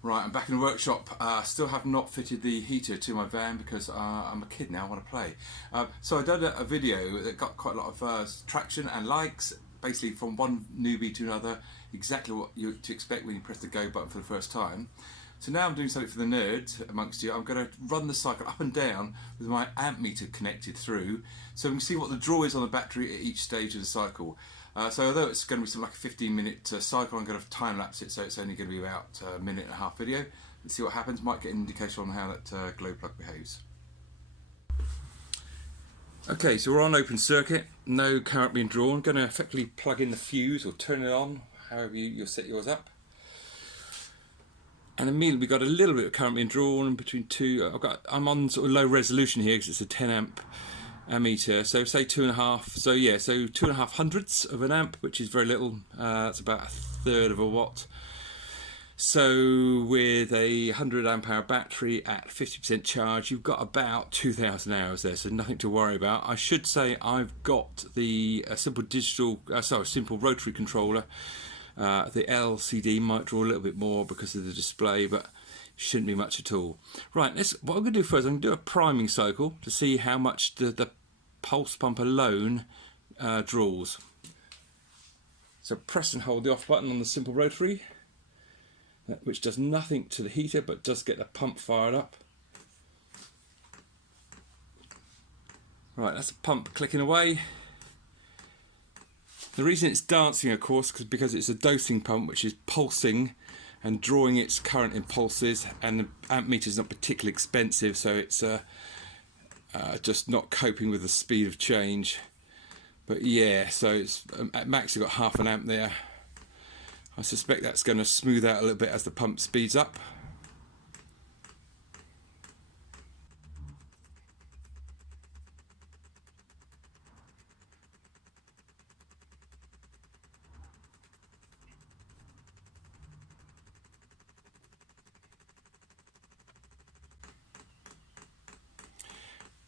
Right, I'm back in the workshop. Still have not fitted the heater to my van because I'm a kid now, I want to play. So I did a video that got quite a lot of traction and likes, basically from one newbie to another, exactly what you to expect when you press the go button for the first time. So now I'm doing something for the nerds amongst you. I'm going to run the cycle up and down with my amp meter connected through, so we can see what the draw is on the battery at each stage of the cycle. So although it's going to be something like a 15-minute cycle, I'm going to time lapse it, so it's only going to be about a minute and a half video. Let's see what happens. Might get an indication on how that glow plug behaves. Okay, so we're on open circuit, no current being drawn. I'm going to effectively plug in the fuse or turn it on, however you'll set yours up. And immediately we got a little bit of current being drawn between two. I'm on sort of low resolution here because it's a 10 amp ammeter, so say 2.5. So yeah, so 2.5 hundredths of an amp, which is very little. That's about a third of a watt. So with a 100 amp hour battery at 50% charge, you've got about 2,000 hours there, so nothing to worry about. I should say I've got the simple rotary controller. The LCD might draw a little bit more because of the display, but shouldn't be much at all. Right, what I'm going to do first, I'm going to do a priming cycle to see how much the pulse pump alone draws. So press and hold the off button on the simple rotary, which does nothing to the heater but does get the pump fired up. Right, that's the pump clicking away. The reason it's dancing, of course, is because it's a dosing pump which is pulsing and drawing its current impulses, and the amp meter is not particularly expensive, so it's just not coping with the speed of change. But yeah, so it's at max you've got half an amp there. I suspect that's going to smooth out a little bit as the pump speeds up.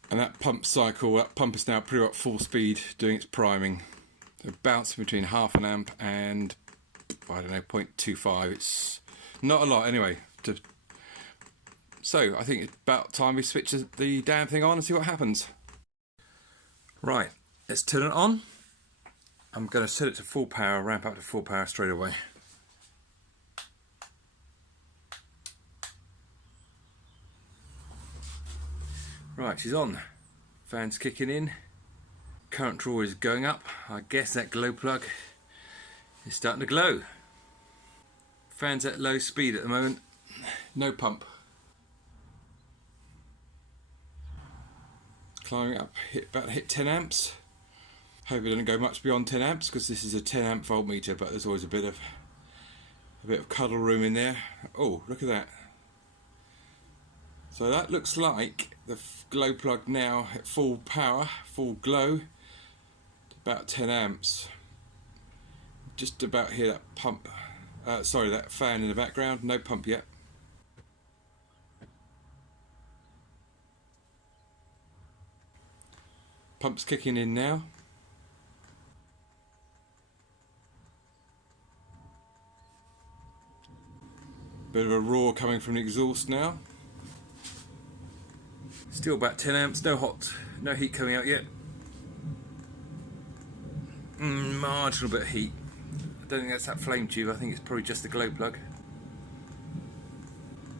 And that pump cycle, that pump is now pretty much full speed doing its priming. So bouncing between half an amp and, I don't know, 0.25. It's not a lot anyway. So I think it's about time we switch the damn thing on and see what happens. Right, let's turn it on. I'm going to set it to full power, ramp up to full power straight away. Right, she's on. Fan's kicking in. Current draw is going up. I guess that glow plug is starting to glow. Fan's at low speed at the moment. No pump. Climbing up, about to hit 10 amps. Hope it doesn't go much beyond 10 amps because this is a 10 amp voltmeter, but there's always a bit of cuddle room in there. Oh, look at that. So that looks like the glow plug now at full power, full glow, about 10 amps. Just about hear that pump, that fan in the background, no pump yet. Pump's kicking in now. Bit of a roar coming from the exhaust now. Still about 10 amps, no heat coming out yet. Marginal bit of heat. I don't think that's that flame tube, I think it's probably just the glow plug.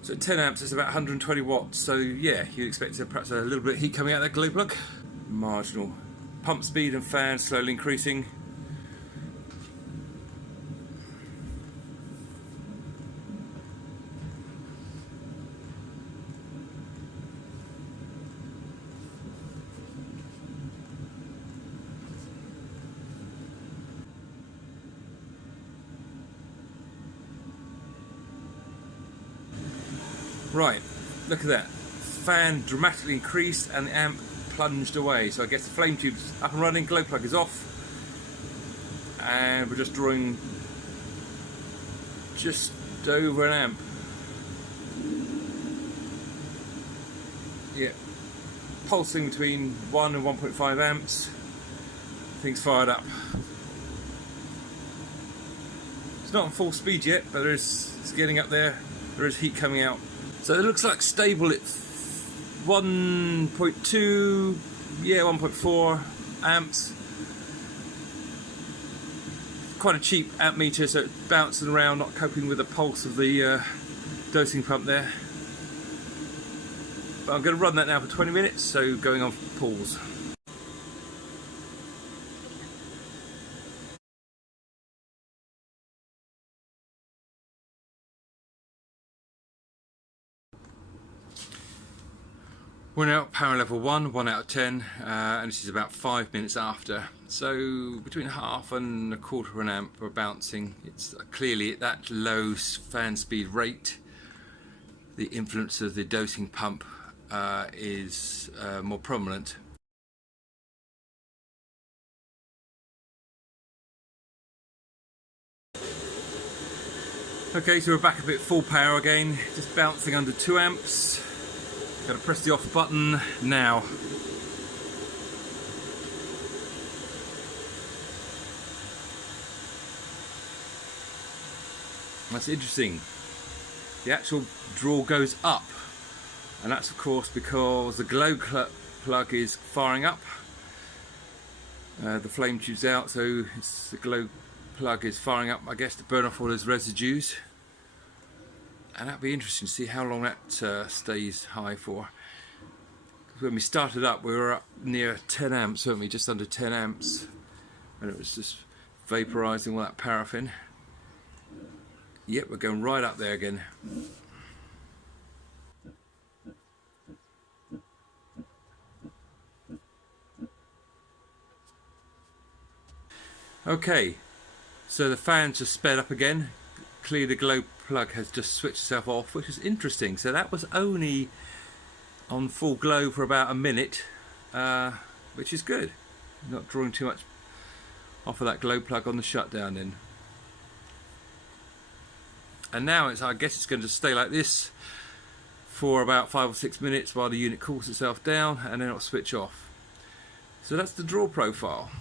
So 10 amps is about 120 watts, so yeah, you'd expect perhaps a little bit of heat coming out of that glow plug. Marginal. Pump speed and fan slowly increasing. Right, look at that. Fan dramatically increased and the amp plunged away. So I guess the flame tube's up and running, glow plug is off. And we're just drawing just over an amp. Yeah, pulsing between 1 and 1.5 amps. Things fired up. It's not on full speed yet, but it's getting up there. there is heat coming out. So it looks like stable at 1.2, yeah, 1.4 amps. Quite a cheap amp meter, so it's bouncing around, not coping with the pulse of the dosing pump there. But I'm going to run that now for 20 minutes, so going on pause. We're now at power level 1 out of 10, and this is about 5 minutes after. So between half and a quarter of an amp we're bouncing. It's clearly at that low fan speed rate. The influence of the dosing pump is more prominent. Okay, so we're back a bit full power again, just bouncing under 2 amps. Got to press the off button now. That's interesting. The actual draw goes up, and that's of course because the glow plug is firing up. The flame tube's out, so the glow plug is firing up, I guess, to burn off all those residues. And that'd be interesting to see how long that stays high for. When we started up, we were up near 10 amps, weren't we? Just under 10 amps, and it was just vaporizing all that paraffin. Yep, we're going right up there again. Okay, so the fans just sped up again. Clearly the glow plug has just switched itself off, which is interesting. So that was only on full glow for about a minute, which is good. Not drawing too much off of that glow plug on the shutdown then. And now I guess it's going to stay like this for about 5 or 6 minutes while the unit cools itself down, and then it'll switch off. So that's the draw profile.